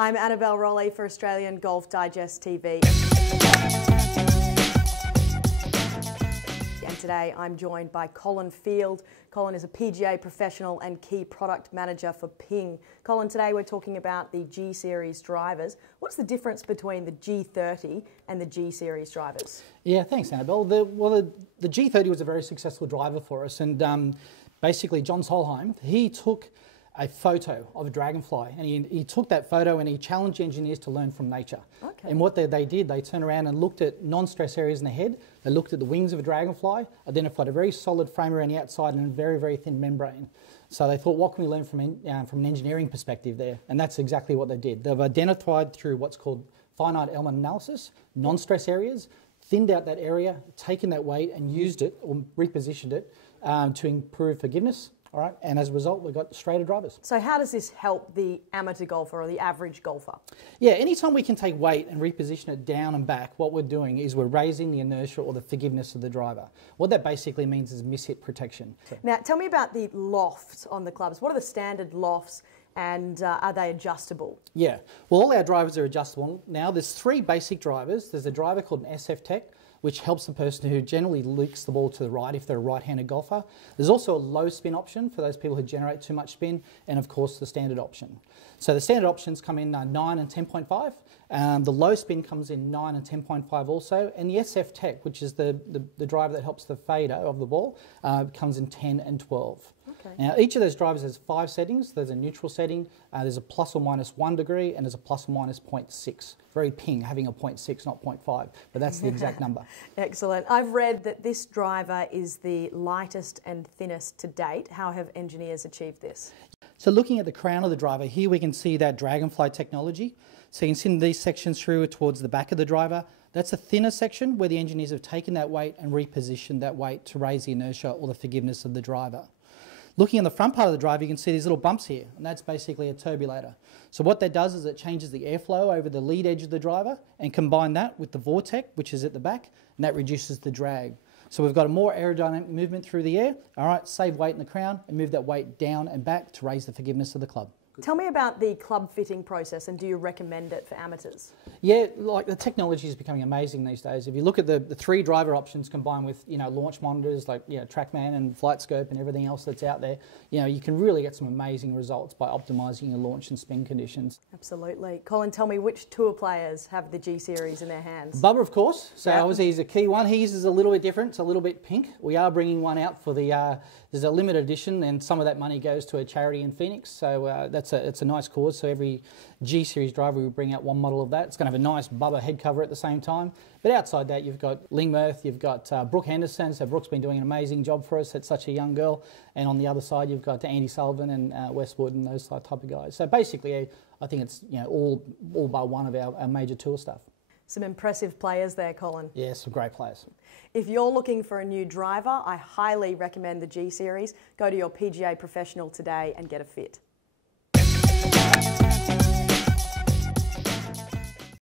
I'm Annabel Rolley for Australian Golf Digest TV. And today I'm joined by Colin Field. Colin is a PGA professional and key product manager for Ping. Colin, today we're talking about the G Series drivers. What's the difference between the G30 and the G Series drivers? Yeah, thanks, Annabel. The G30 was a very successful driver for us, and basically John Solheim, he took a photo of a dragonfly, and he took that photo and he challenged engineers to learn from nature. Okay. And what they did, they turned around and looked at non-stress areas in the head. They looked at the wings of a dragonfly, identified a very solid frame around the outside and a very, very thin membrane. So they thought, what can we learn from an engineering perspective there? And that's exactly what they did. They've identified through what's called finite element analysis, non-stress areas, thinned out that area, taken that weight and used it or repositioned it to improve forgiveness. All right, and as a result, we've got straighter drivers. So how does this help the amateur golfer or the average golfer? Yeah, anytime we can take weight and reposition it down and back, what we're doing is we're raising the inertia or the forgiveness of the driver. What that basically means is miss-hit protection. Now, tell me about the lofts on the clubs. What are the standard lofts and are they adjustable? Yeah, well, all our drivers are adjustable. Now, there's three basic drivers. There's a driver called an SF Tech, which helps the person who generally leaks the ball to the right if they're a right-handed golfer. There's also a low spin option for those people who generate too much spin, and of course the standard option. So the standard options come in 9 and 10.5. The low spin comes in 9 and 10.5 also, and the SF Tech, which is the driver that helps the fader of the ball, comes in 10 and 12. Okay. Now, each of those drivers has 5 settings. There's a neutral setting, there's a plus or minus 1 degree, and there's a plus or minus 0.6. Very Ping, having a 0.6, not 0.5, but that's the exact number. Excellent. I've read that this driver is the lightest and thinnest to date. How have engineers achieved this? So looking at the crown of the driver, here we can see that dragonfly technology. So you can see these sections through towards the back of the driver. That's a thinner section where the engineers have taken that weight and repositioned that weight to raise the inertia or the forgiveness of the driver. Looking on the front part of the driver, you can see these little bumps here, and that's basically a turbulator. So what that does is it changes the airflow over the lead edge of the driver and combine that with the vortex, which is at the back, and that reduces the drag. So we've got a more aerodynamic movement through the air. All right, save weight in the crown and move that weight down and back to raise the forgiveness of the club. Tell me about the club fitting process, and do you recommend it for amateurs? Yeah, like the technology is becoming amazing these days. If you look at the 3 driver options combined with launch monitors like TrackMan and FlightScope and everything else that's out there, you can really get some amazing results by optimising your launch and spin conditions. Absolutely. Colin, tell me which tour players have the G Series in their hands? Bubba, of course. So obviously he's a key one. His is a little bit different. It's a little bit pink. We are bringing one out for the. There's a limited edition, and some of that money goes to a charity in Phoenix. So it's a nice cause. So every G Series driver will bring out one model of that. It's going to have a nice Bubba head cover at the same time. But outside that, you've got Lingmerth, you've got Brooke Henderson. So Brooke's been doing an amazing job for us. It's such a young girl. And on the other side, you've got Andy Sullivan and Westwood and those type of guys. So basically, I think it's all by one of our major tour stuff. Some impressive players there, Colin. Yeah, some great players. If you're looking for a new driver, I highly recommend the G Series. Go to your PGA professional today and get a fit.